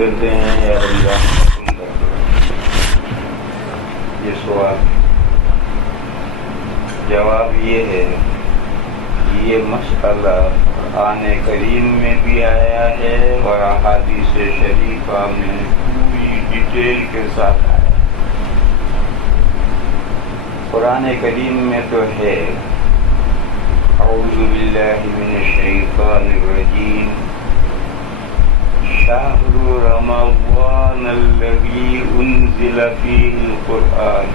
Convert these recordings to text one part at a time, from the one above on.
گزرتے ہیں یا رمضان ختم کرتے ہیں؟ یہ سوال جواب یہ ہے کہ یہ مسئلہ قرآن کریم میں بھی آیا ہے اور احادیث شریفہ میں پوری ڈیٹیل کے ساتھ آیا ہے۔ قرآن کریم میں تو ہے اعوذ باللہ من الشیطان الرجیم شہر رمضان الذی انزل فیہ القرآن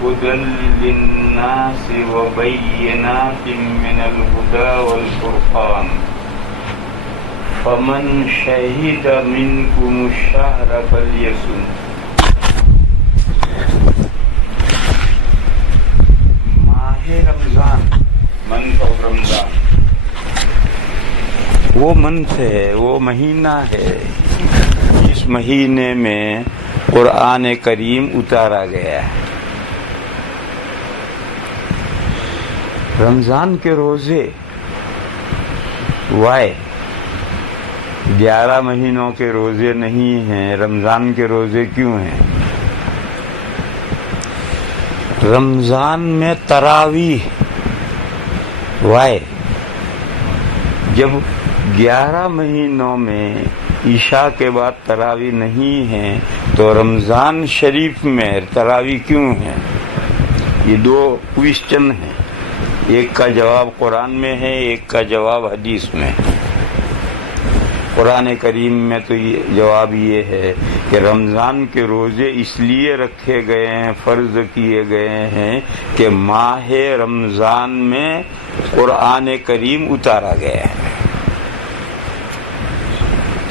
هدى للناس وبينات من الهدى والفرقان فمن شهد منكم الشهر فليصم۔ ماہ رمضان، منتھ آف رمضان، وہ منتھ ہے، وہ مہینہ ہے جس مہینے میں قرآن کریم اتارا گیا ہے۔ رمضان کے روزے وائے 11 مہینوں کے روزے نہیں ہیں، رمضان کے روزے کیوں ہیں؟ رمضان میں تراویح وائے جب 11 مہینوں میں عشاء کے بعد تراویح نہیں ہیں تو رمضان شریف میں تراویح کیوں ہیں؟ یہ دو کوشچن ہیں، ایک کا جواب قرآن میں ہے، ایک کا جواب حدیث میں۔ قرآن کریم میں تو یہ جواب یہ ہے کہ رمضان کے روزے اس لیے رکھے گئے ہیں، فرض کیے گئے ہیں کہ ماہ رمضان میں قرآن کریم اتارا گیا ہے۔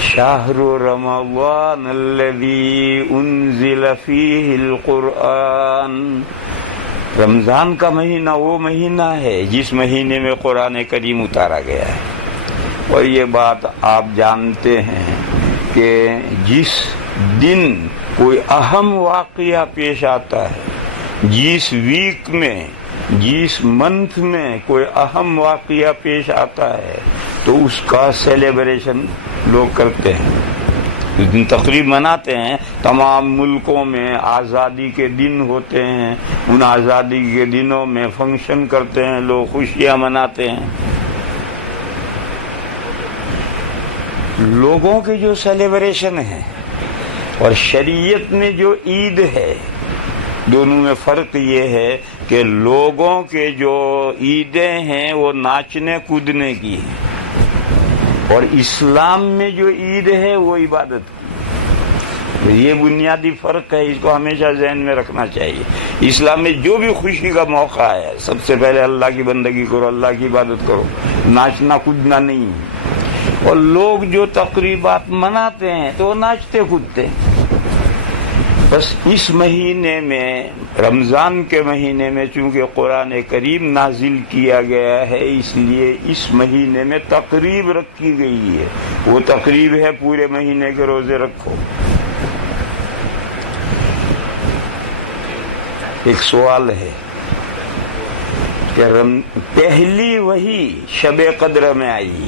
شہر رمضان الذی انزل فیہ القرآن، رمضان کا مہینہ وہ مہینہ ہے جس مہینے میں قرآن کریم اتارا گیا ہے۔ اور یہ بات آپ جانتے ہیں کہ جس دن کوئی اہم واقعہ پیش آتا ہے، جس ویک میں، جس منتھ میں کوئی اہم واقعہ پیش آتا ہے تو اس کا سیلیبریشن لوگ کرتے ہیں، اس دن تقریب مناتے ہیں۔ تمام ملکوں میں آزادی کے دن ہوتے ہیں، ان آزادی کے دنوں میں فنکشن کرتے ہیں، لوگ خوشیاں مناتے ہیں۔ لوگوں کی جو سیلیبریشن ہے اور شریعت میں جو عید ہے، دونوں میں فرق یہ ہے کہ لوگوں کے جو عیدیں ہیں وہ ناچنے کودنے کی ہیں، اور اسلام میں جو عید ہے وہ عبادت کی۔ یہ بنیادی فرق ہے، اس کو ہمیشہ ذہن میں رکھنا چاہیے۔ اسلام میں جو بھی خوشی کا موقع ہے، سب سے پہلے اللہ کی بندگی کرو، اللہ کی عبادت کرو، ناچنا کودنا نہیں ہے۔ اور لوگ جو تقریبات مناتے ہیں تو وہ ناچتے کودتے ہیں۔ بس اس مہینے میں، رمضان کے مہینے میں، چونکہ قرآن کریم نازل کیا گیا ہے، اس لیے اس مہینے میں تقریب رکھی گئی ہے۔ وہ تقریب ہے پورے مہینے کے روزے رکھو۔ ایک سوال ہے کہ پہلی وحی شب قدر میں آئی،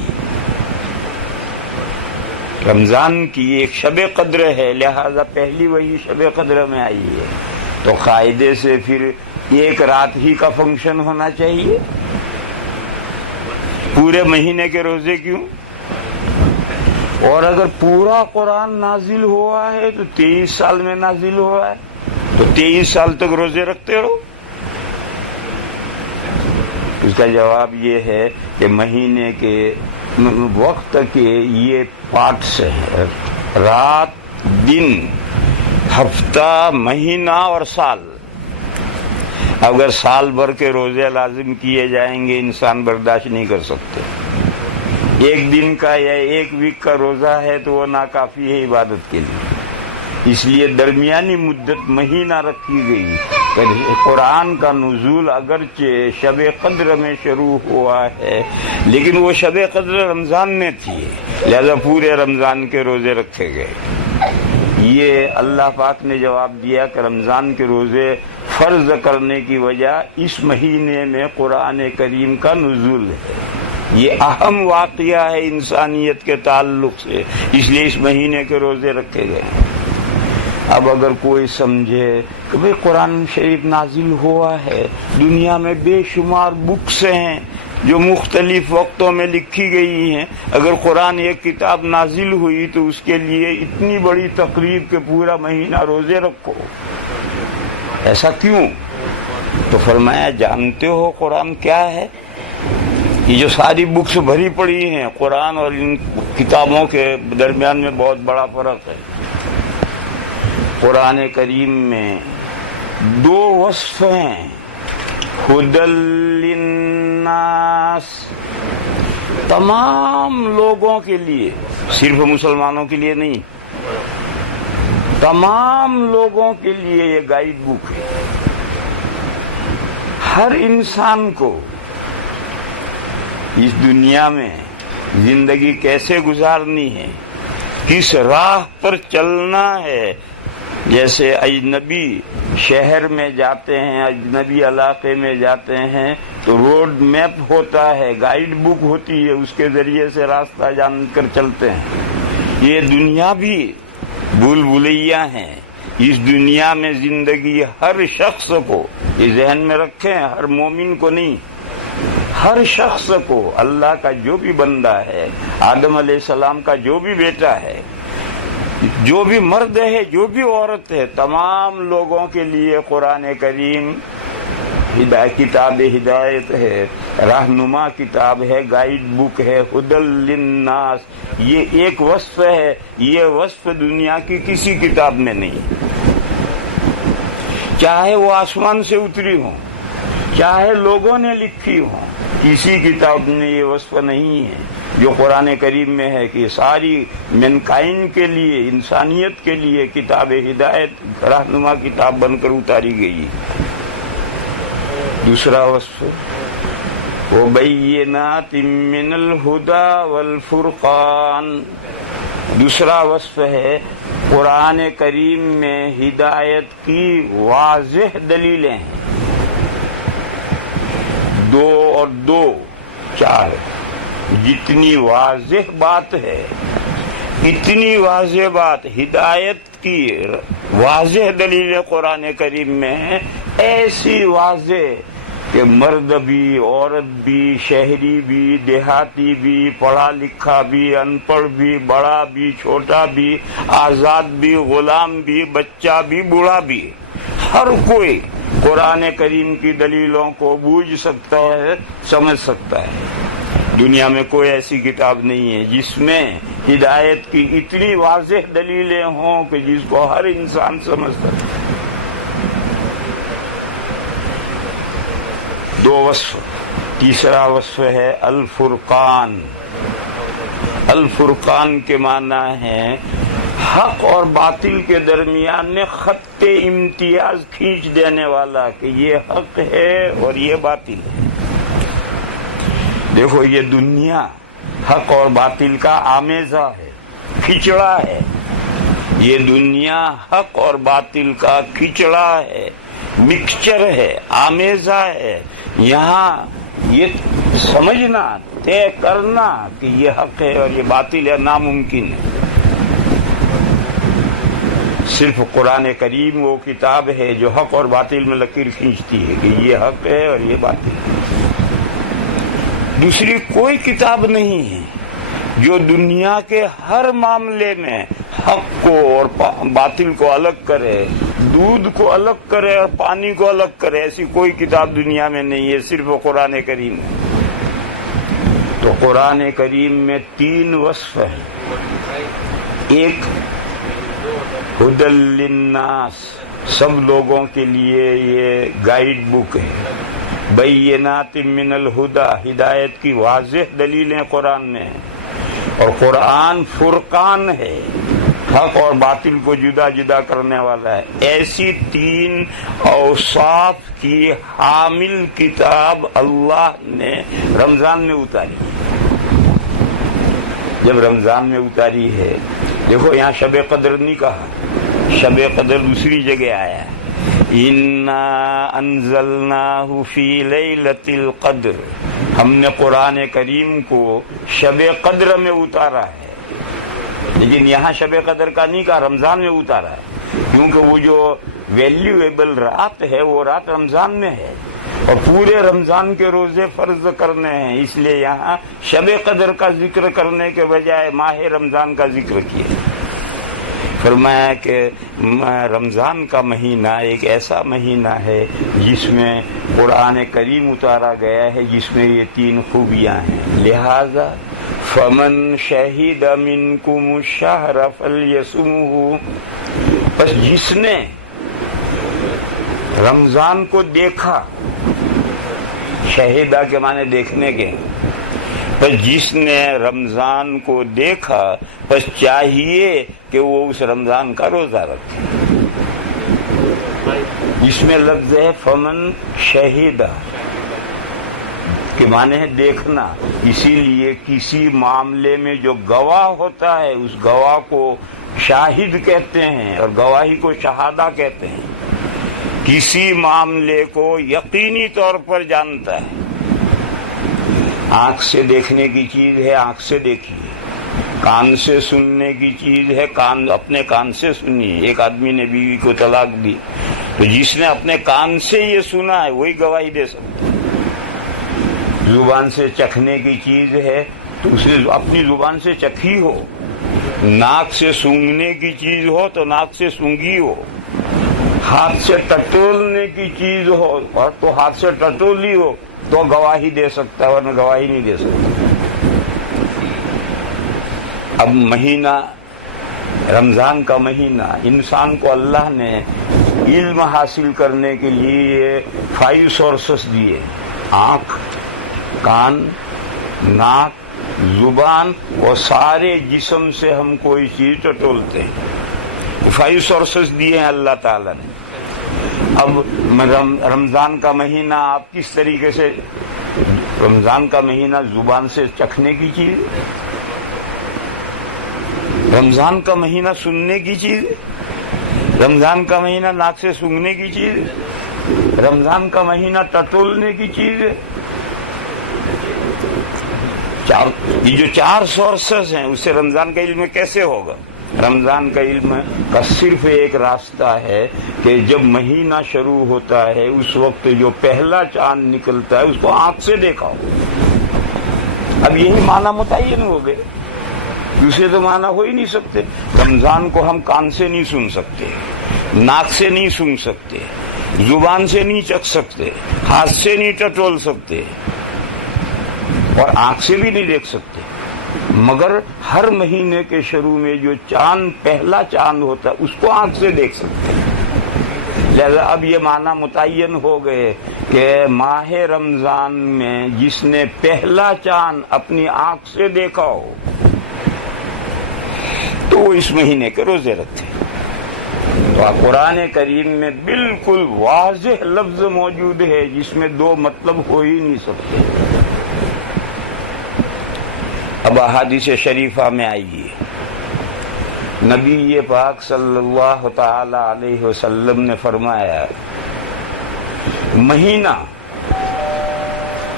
رمضان کی ایک شب قدر ہے، لہذا پہلی وحی شب قدر میں آئی ہے، تو قاعدے سے پھر ایک رات ہی کا فنکشن ہونا چاہیے، پورے مہینے کے روزے کیوں؟ اور اگر پورا قرآن نازل ہوا ہے تو 23 سال میں نازل ہوا ہے تو 23 سال تک روزے رکھتے رہو۔ اس کا جواب یہ ہے کہ مہینے کے وقت کے یہ پارٹس ہیں، رات، دن، ہفتہ، مہینہ اور سال۔ اگر سال بھر کے روزے لازم کیے جائیں گے انسان برداشت نہیں کر سکتے۔ ایک دن کا یا ایک ویک کا روزہ ہے تو وہ ناکافی ہے عبادت کے لیے، اس لیے درمیانی مدت مہینہ رکھی گئی۔ قرآن کا نزول اگرچہ شب قدر میں شروع ہوا ہے لیکن وہ شب قدر رمضان میں تھی، لہذا پورے رمضان کے روزے رکھے گئے۔ یہ اللہ پاک نے جواب دیا کہ رمضان کے روزے فرض کرنے کی وجہ اس مہینے میں قرآن کریم کا نزول ہے۔ یہ اہم واقعہ ہے انسانیت کے تعلق سے، اس لیے اس مہینے کے روزے رکھے گئے ہیں۔ اب اگر کوئی سمجھے کہ بھئی قرآن شریف نازل ہوا ہے، دنیا میں بے شمار بکس ہیں جو مختلف وقتوں میں لکھی گئی ہیں، اگر قرآن ایک کتاب نازل ہوئی تو اس کے لیے اتنی بڑی تقریب کہ پورا مہینہ روزے رکھو، ایسا کیوں؟ تو فرمایا جانتے ہو قرآن کیا ہے؟ یہ جو ساری بکس بھری پڑی ہیں، قرآن اور ان کتابوں کے درمیان میں بہت بڑا فرق ہے۔ قرآن کریم میں 2 وصف ہیں، ہدی للناس، تمام لوگوں کے لیے، صرف مسلمانوں کے لیے نہیں، تمام لوگوں کے لیے یہ گائیڈ بک ہے۔ ہر انسان کو اس دنیا میں زندگی کیسے گزارنی ہے، کس راہ پر چلنا ہے۔ جیسے اجنبی شہر میں جاتے ہیں، اجنبی علاقے میں جاتے ہیں تو روڈ میپ ہوتا ہے، گائیڈ بک ہوتی ہے، اس کے ذریعے سے راستہ جان کر چلتے ہیں۔ یہ دنیا بھی بھول بھلیا ہیں۔ اس دنیا میں زندگی ہر شخص کو، یہ ذہن میں رکھیں، ہر مومن کو نہیں، ہر شخص کو، اللہ کا جو بھی بندہ ہے، آدم علیہ السلام کا جو بھی بیٹا ہے، جو بھی مرد ہے، جو بھی عورت ہے، تمام لوگوں کے لیے قرآن کریم کتاب ہدایت ہے، رہنما کتاب ہے، گائیڈ بک ہے، ہدی للناس۔ یہ ایک وصف ہے، یہ وصف دنیا کی کسی کتاب میں نہیں، چاہے وہ آسمان سے اتری ہوں، چاہے لوگوں نے لکھی ہوں، کسی کتاب میں یہ وصف نہیں ہے جو قرآن کریم میں ہے کہ ساری مینکائنڈ کے لیے، انسانیت کے لیے کتاب ہدایت، رہنما کتاب بن کر اتاری گئی۔ دوسرا وصف وَبَيِّنَاتٍ مِّنَ الْهُدَى وَالْفُرْقَانِ، دوسرا وصف ہے قرآن کریم میں ہدایت کی واضح دلیلیں ہیں، 2 اور 2 4، جتنی واضح بات ہے، اتنی واضح بات، ہدایت کی واضح دلیلیں قرآن کریم میں ہیں، ایسی واضح کہ مرد بھی، عورت بھی، شہری بھی، دیہاتی بھی، پڑھا لکھا بھی، ان پڑھ بھی، بڑا بھی، چھوٹا بھی، آزاد بھی، غلام بھی، بچہ بھی، بوڑھا بھی، ہر کوئی قرآن کریم کی دلیلوں کو بوجھ سکتا ہے، سمجھ سکتا ہے۔ دنیا میں کوئی ایسی کتاب نہیں ہے جس میں ہدایت کی اتنی واضح دلیلیں ہوں کہ جس کو ہر انسان سمجھ سکتا ہے۔ 2 وصف۔ تیسرا وصف ہے الفرقان۔ الفرقان کے معنی ہے حق اور باطل کے درمیان میں خط امتیاز کھینچ دینے والا، کہ یہ حق ہے اور یہ باطل ہے۔ دیکھو یہ دنیا حق اور باطل کا آمیزہ ہے، کھچڑا ہے، یہ دنیا حق اور باطل کا کھچڑا ہے، مکسچر ہے، آمیزہ ہے۔ یہاں یہ سمجھنا، طے کرنا کہ یہ حق ہے اور یہ باطل ہے ناممکن ہے۔ صرف قرآن کریم وہ کتاب ہے جو حق اور باطل میں لکیر کھینچتی ہے کہ یہ حق ہے اور یہ باطل ہے۔ دوسری کوئی کتاب نہیں ہے جو دنیا کے ہر معاملے میں حق کو اور باطل کو الگ کرے، دودھ کو الگ کرے اور پانی کو الگ کرے، ایسی کوئی کتاب دنیا میں نہیں ہے، صرف قرآن کریم ہے۔ تو قرآن کریم میں 3 وصف ہیں۔ ایک ہدی للناس، سب لوگوں کے لیے یہ گائیڈ بک ہے۔ بینات من الہدی، ہدایت کی واضح دلیلیں قرآن میں ہیں، اور قرآن فرقان ہے، حق اور باطل کو جدا جدا کرنے والا ہے۔ ایسی 3 اوصاف کی حامل کتاب اللہ نے رمضان میں اتاری۔ جب رمضان میں اتاری ہے، دیکھو یہاں شب قدر نہیں کہا، شب قدر دوسری جگہ آیا ہے۔ اِنَّا أَنزَلْنَاهُ فِي لَيْلَةِ الْقَدْرِ، ہم نے قرآن کریم کو شب قدر میں اتارا ہے، لیکن یہاں شب قدر کا نہیں کہا، رمضان میں اتارا ہے، کیونکہ وہ جو ویلیویبل رات ہے وہ رات رمضان میں ہے، اور پورے رمضان کے روزے فرض کرنے ہیں، اس لیے یہاں شب قدر کا ذکر کرنے کے بجائے ماہ رمضان کا ذکر کیا۔ فرمایا کہ رمضان کا مہینہ ایک ایسا مہینہ ہے جس میں قرآن کریم اتارا گیا ہے، جس میں یہ 3 خوبیاں ہیں، لہذا فمن شہد منکم الشہر فلیصمہ، بس جس نے رمضان کو دیکھا، شہیدہ کے معنی دیکھنے کے، بس جس نے رمضان کو دیکھا بس چاہیے کہ وہ اس رمضان کا روزہ رکھے۔ جس میں لفظ ہے فمن شہیدہ کے معنی ہے دیکھنا، اسی لیے کسی معاملے میں جو گواہ ہوتا ہے اس گواہ کو شاہد کہتے ہیں، اور گواہی کو شہادہ کہتے ہیں۔ کسی معاملے کو یقینی طور پر جانتا ہے، آنکھ سے دیکھنے کی چیز ہے آنکھ سے دیکھیے، کان سے سننے کی چیز ہے اپنے کان سے سنیے۔ ایک آدمی نے بیوی کو طلاق دی تو جس نے اپنے کان سے یہ سنا ہے وہی گواہی دے سکتا ہے۔ زبان سے چکھنے کی چیز ہے تو اسے اپنی زبان سے چکھی ہو، ناک سے سونگنے کی چیز ہو تو ناک سے سونگی ہو، ہاتھ سے ٹٹولنے کی چیز ہو اور تو ہاتھ سے ٹٹولی ہو تو گواہی دے سکتا ہے، ورنہ گواہی نہیں دے سکتا۔ اب مہینہ رمضان کا مہینہ، انسان کو اللہ نے علم حاصل کرنے کے لیے 5 سورسز دیے، آنکھ، کان، ناک، زبان اور سارے جسم سے ہم کوئی چیز ٹٹولتے ہیں۔ 5 سورسز دیے ہیں اللہ تعالیٰ نے۔ اب رمضان کا مہینہ آپ کس طریقے سے، رمضان کا مہینہ زبان سے چکھنے کی چیز، رمضان کا مہینہ سننے کی چیز، رمضان کا مہینہ ناک سے سونگنے کی چیز، رمضان کا مہینہ ٹٹولنے کی چیز ہے۔ یہ جو 4 سورسز ہیں اس سے رمضان کا علم کیسے ہوگا؟ رمضان کا علم کا صرف ایک راستہ ہے کہ جب مہینہ شروع ہوتا ہے اس وقت جو پہلا چاند نکلتا ہے اس کو آنکھ سے دیکھا ہو۔ اب یہی معنی متعین ہو گئے، دوسرے تو معنی ہو ہی نہیں سکتے۔ رمضان کو ہم کان سے نہیں سن سکتے، ناک سے نہیں سن سکتے، زبان سے نہیں چکھ سکتے، ہاتھ سے نہیں ٹٹول سکتے اور آنکھ سے بھی نہیں دیکھ سکتے، مگر ہر مہینے کے شروع میں جو چاند پہلا چاند ہوتا ہے اس کو آنکھ سے دیکھ سکتے ہیں۔ لہذا اب یہ معنی متعین ہو گئے کہ ماہ رمضان میں جس نے پہلا چاند اپنی آنکھ سے دیکھا ہو تو وہ اس مہینے کے روزے رکھتے ہیں۔ تو قرآن کریم میں بالکل واضح لفظ موجود ہے جس میں 2 مطلب ہو ہی نہیں سکتے۔ اب احادیث شریفہ میں آئیے، نبی پاک صلی اللہ تعالی علیہ وسلم نے فرمایا مہینہ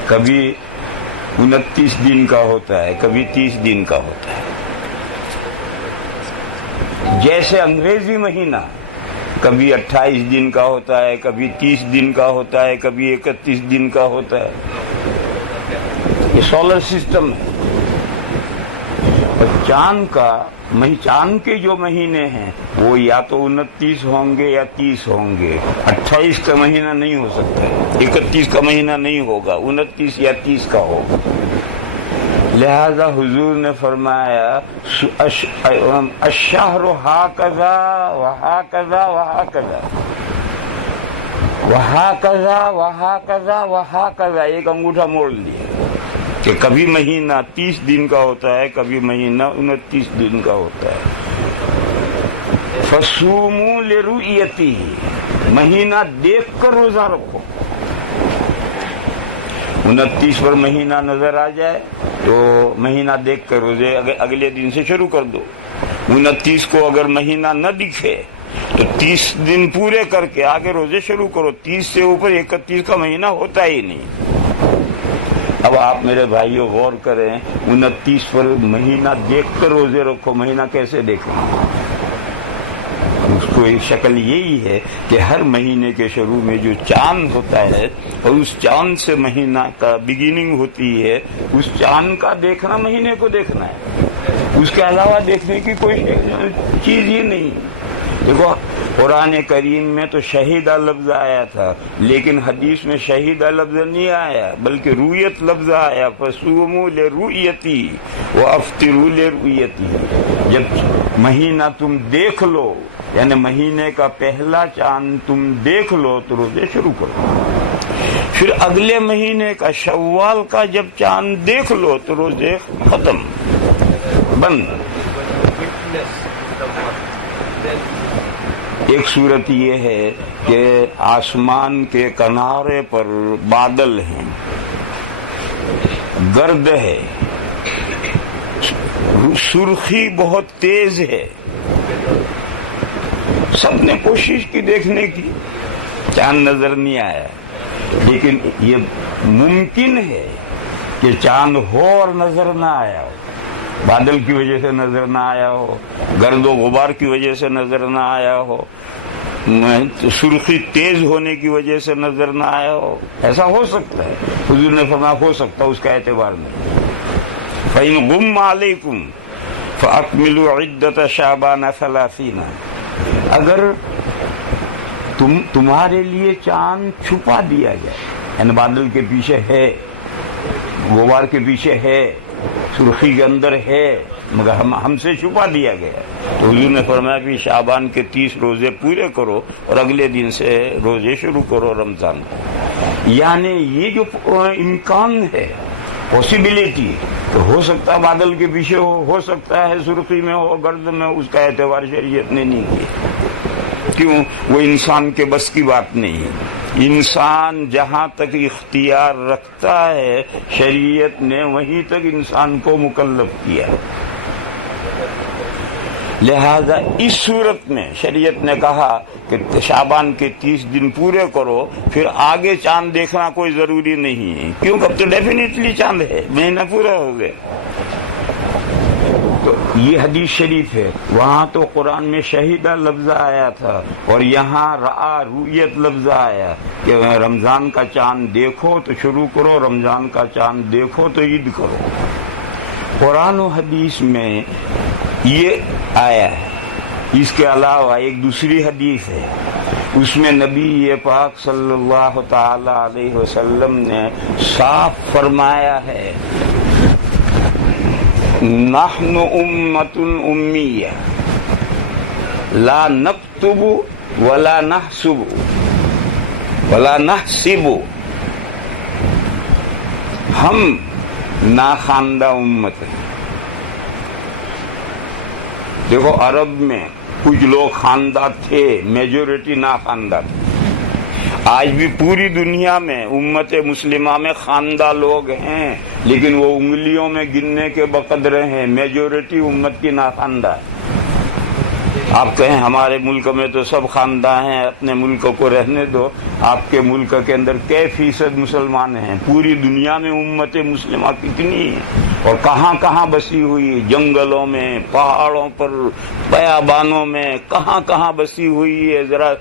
کبھی 29 دن کا ہوتا ہے، کبھی 30 دن کا ہوتا ہے، جیسے انگریزی مہینہ کبھی 28 دن کا ہوتا ہے، کبھی 30 دن کا ہوتا ہے، کبھی 31 دن کا ہوتا ہے۔ یہ سولر سسٹم ہے۔ چاند کے جو مہینے ہیں وہ یا تو 29 ہوں گے یا 30 ہوں گے، 28 کا مہینہ نہیں ہو سکتا، 31 کا مہینہ نہیں ہوگا، 29 یا 30 کا ہوگا۔ لہذا حضور نے فرمایا الشہر ہاکذا وہاکذا وہاکذا وہاکذا وہاکذا وہاکذا، ایک انگوٹھا موڑ لیا کہ کبھی مہینہ 30 دن کا ہوتا ہے، کبھی مہینہ 29 دن کا ہوتا ہے۔ فصوموا لرؤیتہ، مہینہ دیکھ کر روزہ رکھو۔ 29 پر مہینہ نظر آ جائے تو مہینہ دیکھ کر روزے اگلے دن سے شروع کر دو۔ 29 کو اگر مہینہ نہ دکھے تو 30 دن پورے کر کے آگے روزے شروع کرو۔ 30 سے اوپر 31 کا مہینہ ہوتا ہی نہیں۔ اب اب آپ میرے بھائیوں غور کریں، 29 پر مہینہ دیکھ کر روزے رکھو، مہینہ کیسے دیکھیں؟ اس کو ایک شکل یہی ہے کہ ہر مہینے کے شروع میں جو چاند ہوتا ہے اور اس چاند سے مہینہ کا بگننگ ہوتی ہے، اس چاند کا دیکھنا مہینے کو دیکھنا ہے، اس کے علاوہ دیکھنے کی کوئی چیز ہی نہیں۔ دیکھو قرآن کریم میں تو شہیدہ لفظ آیا تھا، لیکن حدیث میں شہیدہ لفظ نہیں آیا بلکہ رویت لفظ آیا، فصوموا لرؤیتی وافطروا لرؤیتی۔ جب مہینہ تم دیکھ لو، یعنی مہینے کا پہلا چاند تم دیکھ لو تو روزے شروع کرو، پھر اگلے مہینے کا شوال کا جب چاند دیکھ لو تو روزے ختم بند۔ ایک صورت یہ ہے کہ آسمان کے کنارے پر بادل ہیں، گرد ہے، سرخی بہت تیز ہے، سب نے کوشش کی دیکھنے کی، چاند نظر نہیں آیا، لیکن یہ ممکن ہے کہ چاند ہو اور نظر نہ آیا ہو، بادل کی وجہ سے نظر نہ آیا ہو، گرد و غبار کی وجہ سے نظر نہ آیا ہو، سرخی تیز ہونے کی وجہ سے نظر نہ آیا ہو، ایسا ہو سکتا ہے۔ حضور نے فرمایا ہو سکتا، اس کا اعتبار نہیں۔ فَإِنْ غُمَّ عَلَيْكُمْ فَأَكْمِلُوا عِدَّةَ شَعْبَانَ 30۔ اگر تمہارے لیے چاند چھپا دیا گیا، یعنی بادل کے پیچھے ہے، غبار کے پیچھے ہے، سرخی کے اندر ہے، مگر ہم سے چھپا دیا گیا، تو حضور نے فرمایا کہ شعبان کے 30 روزے پورے کرو اور اگلے دن سے روزے شروع کرو رمضان کو۔ یعنی یہ جو امکان ہے، پاسبلٹی، تو ہو سکتا ہے بادل کے پیچھے ہو سکتا ہے سرخی میں ہو، گرد میں، اس کا اعتبار شریعت نے نہیں کیا۔ کیوں؟ وہ انسان کے بس کی بات نہیں ہے۔ انسان جہاں تک اختیار رکھتا ہے شریعت نے وہیں تک انسان کو مکلف کیا، لہذا اس صورت میں شریعت نے کہا کہ شعبان کے 30 دن پورے کرو، پھر آگے چاند دیکھنا کوئی ضروری نہیں ہے، کیونکہ اب تو ڈیفینیٹلی چاند ہے، مہینہ پورا ہو گیا۔ تو یہ حدیث شریف ہے، وہاں تو قرآن میں شہیدہ لفظ آیا تھا اور یہاں رعا رویت لفظ آیا کہ رمضان کا چاند دیکھو تو شروع کرو، رمضان کا چاند دیکھو تو عید کرو۔ قرآن و حدیث میں یہ آیا ہے۔ اس کے علاوہ ایک دوسری حدیث ہے، اس میں نبی پاک صلی اللہ تعالی علیہ وسلم نے صاف فرمایا ہے، نحن امت امیہ لا نکتب ولا نحسب ولا نحسب، ہم ناخواندہ امت ہیں۔ دیکھو عرب میں کچھ لوگ خواندہ تھے، میجورٹی ناخواندہ تھے۔ آج بھی پوری دنیا میں امت مسلمہ میں خواندہ لوگ ہیں، لیکن وہ انگلیوں میں گننے کے بقدر ہیں، میجورٹی امت کی ناخواندہ ہے۔ آپ کہیں ہمارے ملک میں تو سب خواندہ ہیں، اپنے ملک کو رہنے دو، آپ کے ملک کے اندر کئی فیصد مسلمان ہیں؟ پوری دنیا میں امت مسلمہ کتنی ہے اور کہاں کہاں بسی ہوئی، جنگلوں میں، پہاڑوں پر، بیابانوں میں، کہاں کہاں بسی ہوئی ہے، ذرا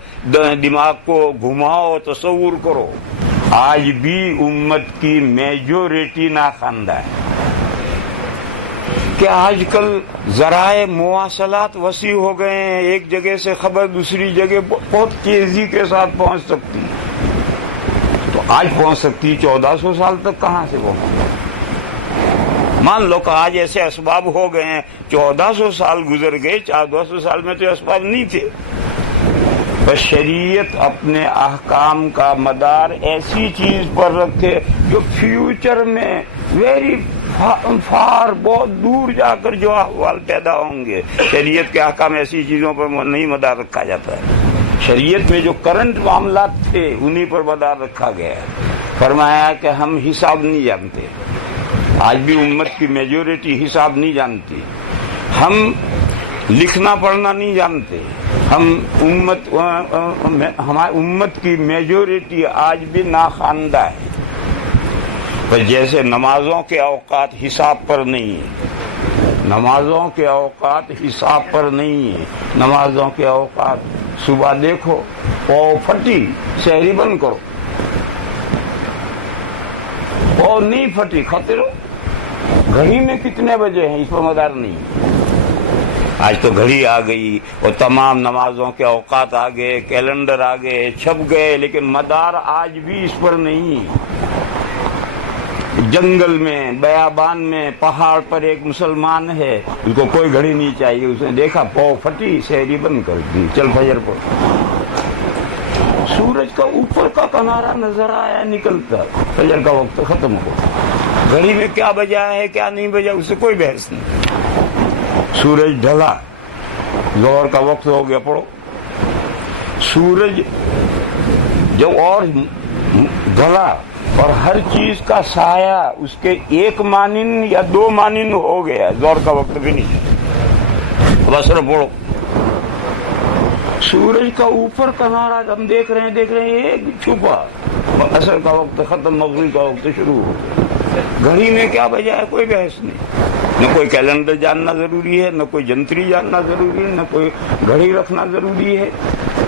دماغ کو گھماؤ، تصور کرو۔ آج بھی امت کی میجورٹی ناخواندہ ہے کہ آج کل ذرائع مواصلات وسیع ہو گئے ہیں، ایک جگہ سے خبر دوسری جگہ بہت تیزی کے ساتھ پہنچ سکتی ہے، تو آج پہنچ سکتی 1400 سال تک کہاں سے پہنچ؟ مان لو کہ آج ایسے اسباب ہو گئے ہیں، 1400 سال گزر گئے، 1400 سال میں تو اسباب نہیں تھے۔ بس شریعت اپنے احکام کا مدار ایسی چیز پر رکھے جو فیوچر میں ویری فار، بہت دور جا کر جو احوال پیدا ہوں گے، شریعت کے احکام ایسی چیزوں پر نہیں مدار رکھا جاتا ہے۔ شریعت میں جو کرنٹ معاملات تھے انہی پر مدار رکھا گیا ہے۔ فرمایا کہ ہم حساب نہیں جانتے، آج بھی امت کی میجورٹی حساب نہیں جانتی، ہم لکھنا پڑھنا نہیں جانتے، ہماری امت کی میجورٹی آج بھی ناخواندہ ہے۔ پر جیسے نمازوں کے اوقات حساب پر نہیں ہے، نمازوں کے اوقات حساب پر نہیں ہے، نمازوں کے اوقات صبح دیکھو پاؤ پھٹی سحری بند کرو، پاؤ نہیں پھٹی کھاتے رہو، گھڑی میں کتنے بجے ہیں اس پر مدار نہیں ہے۔ آج تو گھڑی آ گئی اور تمام نمازوں کے اوقات آ گئے، کیلنڈر آ گئے، چھپ گئے، لیکن مدار آج بھی اس پر نہیں۔ جنگل میں، بیابان میں، پہاڑ پر ایک مسلمان ہے، اس کو کوئی گھڑی نہیں چاہیے، اس نے دیکھا پاؤ پھٹی سحری بند کر دی، چل فجر پر۔ سورج کا اوپر کا کنارہ نظر آیا نکلتا، فجر کا وقت ختم ہو، گھڑی میں کیا بجا ہے کیا نہیں بجا اس سے کوئی بحث نہیں۔ سورج ڈھلا، ظہر کا وقت ہو گیا، پڑھو۔ سورج جب اور ڈھلا اور ہر چیز کا سایہ اس کے 1 مانند یا 2 مانند ہو گیا، ظہر کا وقت بھی نہیں، بس پڑھو۔ سورج کا اوپر کنارہ ہم دیکھ رہے ہیں ایک چھپا، عصر کا وقت ختم، مغرب کا وقت شروع ہو، گھڑی میں کیا بجا ہے کوئی بحث نہیں۔ نہ کوئی کیلنڈر جاننا ضروری ہے، نہ کوئی جنتری جاننا ضروری ہے، نہ کوئی گھڑی رکھنا ضروری ہے۔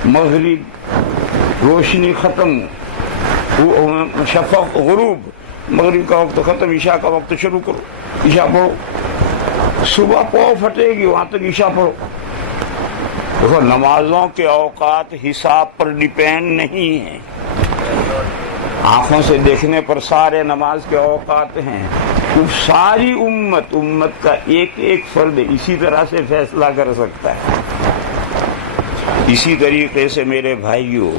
مغرب روشنی ختم، شفق غروب، مغرب کا وقت ختم، عشاء کا وقت شروع کرو، عشاء پڑھو۔ صبح پاؤ پھٹے گی وہاں تک عشاء پڑھو۔ دیکھو نمازوں کے اوقات حساب پر ڈیپینڈ نہیں ہیں، آنکھوں سے دیکھنے پر سارے نماز کے اوقات ہیں، ساری امت کا ایک ایک فرد اسی طرح سے فیصلہ کر سکتا ہے۔ اسی طریقے سے میرے بھائیوں،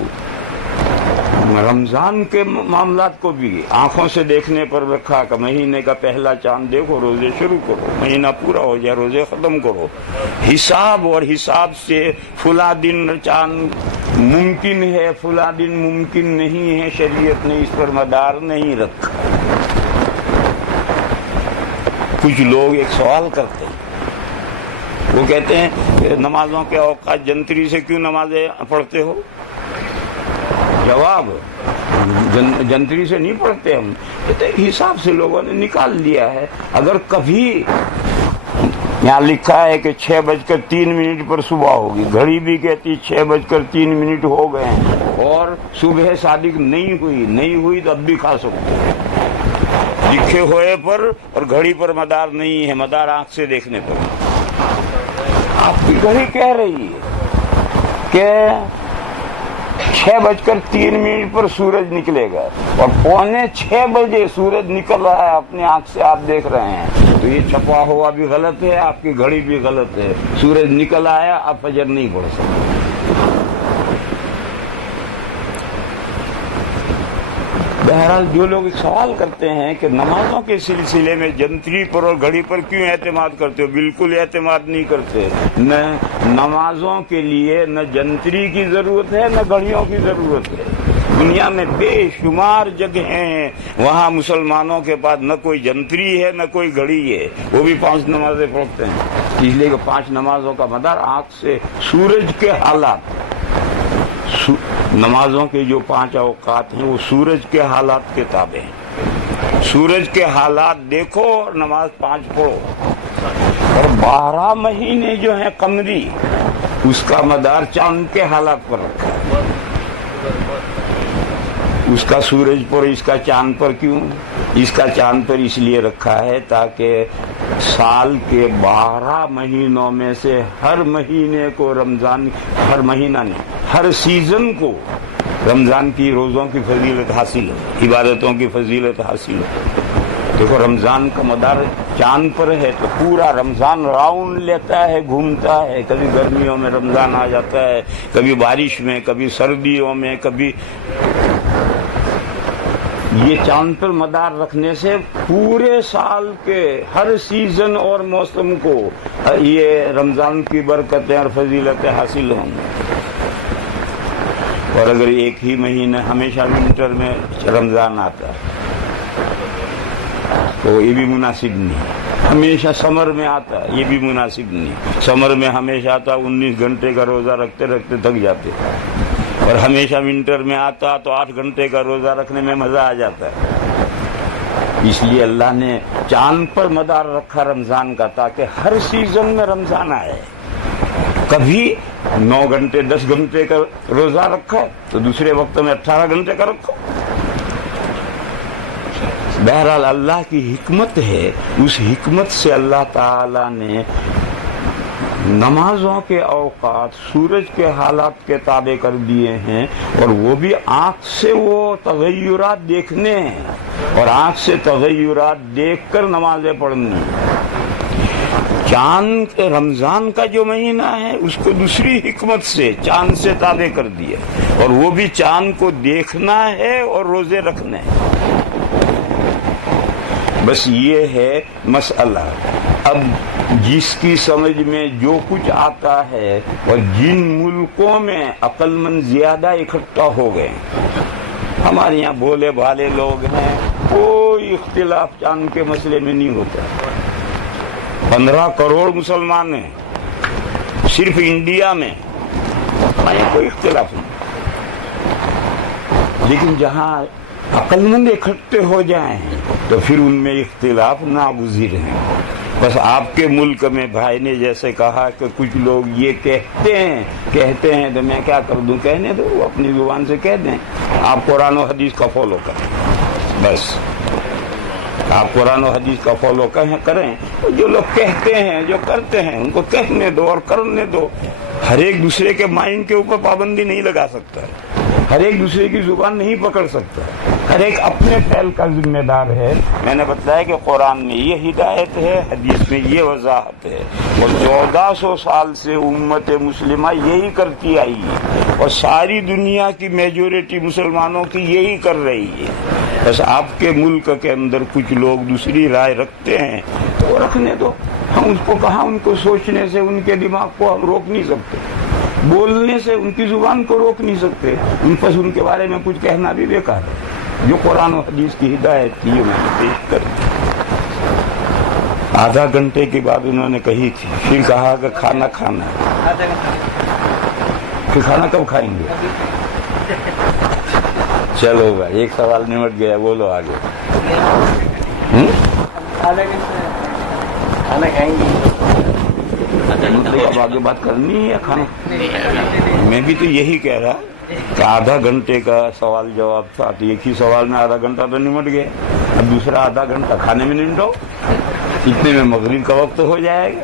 رمضان کے معاملات کو بھی آنکھوں سے دیکھنے پر رکھا کہ مہینے کا پہلا چاند دیکھو، روزے شروع کرو، مہینہ پورا ہو جائے روزے ختم کرو۔ حساب اور حساب سے فلاں دن چاند ممکن ہے، فلاں دن ممکن نہیں ہے، شریعت نے اس پر مدار نہیں رکھا۔ کچھ لوگ ایک سوال کرتے ہیں، وہ کہتے ہیں کہ نمازوں کے اوقات جنتری سے کیوں نمازیں پڑھتے ہو؟ جواب، جنتری سے نہیں پڑھتے ہم، کہتے حساب سے لوگوں نے نکال دیا ہے۔ اگر کبھی یہاں لکھا ہے کہ 6:03 پر صبح ہوگی، گھڑی بھی کہتی 6:03 ہو گئے ہیں، اور صبح صادق نہیں ہوئی تو اب بھی کھا سکتے، لکھے ہوئے پر اور گھڑی پر مدار نہیں ہے، مدار آنکھ سے دیکھنے پر۔ آپ کی گھڑی کہہ رہی ہے کہ 6:03 پر سورج نکلے گا اور 5:45 بجے سورج نکل رہا ہے، اپنے آنکھ سے آپ دیکھ رہے ہیں، تو یہ چھپا ہوا بھی غلط ہے، آپ کی گھڑی بھی غلط ہے۔ سورج نکل آیا، آپ فجر نہیں پڑھ سکتے۔ بہرحال جو لوگ سوال کرتے ہیں کہ نمازوں کے سلسلے میں جنتری پر اور گھڑی پر کیوں اعتماد کرتے ہو، بالکل اعتماد نہیں کرتے۔ نہ نمازوں کے لیے نہ جنتری کی ضرورت ہے نہ گھڑیوں کی ضرورت ہے۔ دنیا میں بے شمار جگہیں ہیں وہاں مسلمانوں کے پاس نہ کوئی جنتری ہے نہ کوئی گھڑی ہے، وہ بھی 5 نمازیں پڑھتے ہیں، اس لیے کہ 5 نمازوں کا مدار آنکھ سے سورج کے حالات، نمازوں کے جو 5 اوقات ہیں وہ سورج کے حالات کے تابع ہیں۔ سورج کے حالات دیکھو اور نماز 5 پڑھو۔ اور 12 مہینے جو ہیں قمری، اس کا مدار چاند کے حالات پر رکھا ہے۔ اس کا سورج پر، اس کا چاند پر کیوں؟ اس کا چاند پر اس لیے رکھا ہے تاکہ سال کے 12 مہینوں میں سے ہر مہینے کو رمضان، ہر مہینہ نہیں، ہر سیزن کو رمضان کی روزوں کی فضیلت حاصل ہو، عبادتوں کی فضیلت حاصل ہو۔ دیکھو رمضان کا مدار چاند پر ہے تو پورا رمضان راؤنڈ لیتا ہے، گھومتا ہے، کبھی گرمیوں میں رمضان آ جاتا ہے، کبھی بارش میں، کبھی سردیوں میں، کبھی یہ چاند پر مدار رکھنے سے پورے سال کے ہر سیزن اور موسم کو یہ رمضان کی برکتیں اور فضیلتیں حاصل ہوں گی۔ اور اگر ایک ہی مہینے ہمیشہ ونٹر میں رمضان آتا تو یہ بھی مناسب نہیں، ہمیشہ سمر میں آتا یہ بھی مناسب نہیں، سمر میں ہمیشہ آتا 19 گھنٹے کا روزہ رکھتے رکھتے تھک جاتے، اور ہمیشہ ونٹر میں آتا تو 8 گھنٹے کا روزہ رکھنے میں مزہ آ جاتا ہے۔ اس لیے اللہ نے چاند پر مدار رکھا رمضان کا تاکہ ہر سیزن میں رمضان آئے. کبھی 9 گھنٹے 10 گھنٹے کا روزہ رکھا تو دوسرے وقت میں 18 گھنٹے کا رکھو. بہرحال اللہ کی حکمت ہے. اس حکمت سے اللہ تعالی نے نمازوں کے اوقات سورج کے حالات کے تابع کر دیے ہیں, اور وہ بھی آنکھ سے وہ تغیرات دیکھنے ہیں, اور آنکھ سے تغیرات دیکھ کر نمازیں پڑھنی. چاند رمضان کا جو مہینہ ہے اس کو دوسری حکمت سے چاند سے تابع کر دیا, اور وہ بھی چاند کو دیکھنا ہے اور روزے رکھنے ہیں. بس یہ ہے مسئلہ. اب جس کی سمجھ میں جو کچھ آتا ہے, اور جن ملکوں میں عقل مند زیادہ اکٹھا ہو گئے, ہمارے یہاں بولے بھالے لوگ ہیں, کوئی اختلاف چاند کے مسئلے میں نہیں ہوتا. 15 کروڑ مسلمان ہیں صرف انڈیا میں, کوئی اختلاف نہیں. لیکن جہاں عقل مند اکٹھے ہو جائیں تو پھر ان میں اختلاف ناگزیر ہیں. بس آپ کے ملک میں بھائی نے جیسے کہا کہ کچھ لوگ یہ کہتے ہیں تو میں کیا کر دوں, کہنے دو, وہ اپنی زبان سے کہہ دیں. آپ قرآن و حدیث کا فالو کریں, بس آپ قرآن و حدیث کا فالو کریں. جو لوگ کہتے ہیں جو کرتے ہیں ان کو کہنے دو اور کرنے دو. ہر ایک دوسرے کے مائنڈ کے اوپر پابندی نہیں لگا سکتا ہے, ہر ایک دوسرے کی زبان نہیں پکڑ سکتا, ہر ایک اپنے فعل کا ذمہ دار ہے. میں نے بتایا کہ قرآن میں یہ ہدایت ہے, حدیث میں یہ وضاحت ہے, اور 1400 سال سے امت مسلمہ یہی کرتی آئی ہے, اور ساری دنیا کی میجورٹی مسلمانوں کی یہی کر رہی ہے. بس آپ کے ملک کے اندر کچھ لوگ دوسری رائے رکھتے ہیں تو وہ رکھنے دو. ہم اس کو کہاں, ان کو سوچنے سے ان کے دماغ کو ہم روک نہیں سکتے, بولنے سے ان کی زبان کو روک نہیں سکتے. ان کے بارے میں کچھ کہنا بھی بیکار ہے. جو قرآن و حدیث کی ہدایت کی میں نے پیش کر دی. آدھا گھنٹے کے بعد انہوں نے کہی تھی, پھر کہا کہ کھانا کھانا ہے. پھر کھانا کب کھائیں گے؟ چلو بھائی, ایک سوال نمٹ گیا, بولو آگے. کھانا کھائیں گے, اب آگے بات کرنی ہے کھانا. میں بھی تو یہی کہہ رہا کہ آدھا گھنٹے کا سوال جواب تھا, تو ایک ہی سوال میں آدھا گھنٹہ تو نمٹ گیا. اب دوسرا آدھا گھنٹہ کھانے میں نمٹو, اتنے میں مغرب کا وقت ہو جائے گا.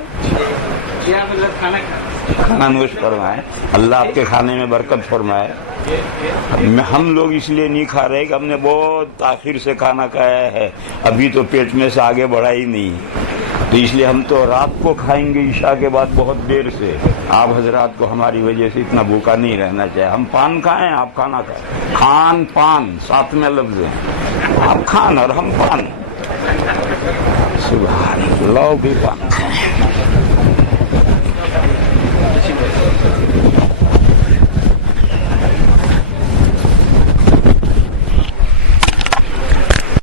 کھانا نوش فرمائے, اللہ آپ کے کھانے میں برکت فرمائے. ہم لوگ اس لیے نہیں کھا رہے کہ ہم نے بہت تاخیر سے کھانا کھایا ہے, ابھی تو پیٹ میں سے آگے بڑھا ہی نہیں, تو اس لیے ہم تو رات کو کھائیں گے عشاء کے بعد بہت دیر سے. آپ حضرات کو ہماری وجہ سے اتنا بھوکا نہیں رہنا چاہیے. ہم پان کھائیں, آپ کھانا کھائیں. کھان پان ساتھ میں لفظ ہیں, آپ کھان اور ہم پان. سبحان اللہ, بھی پان.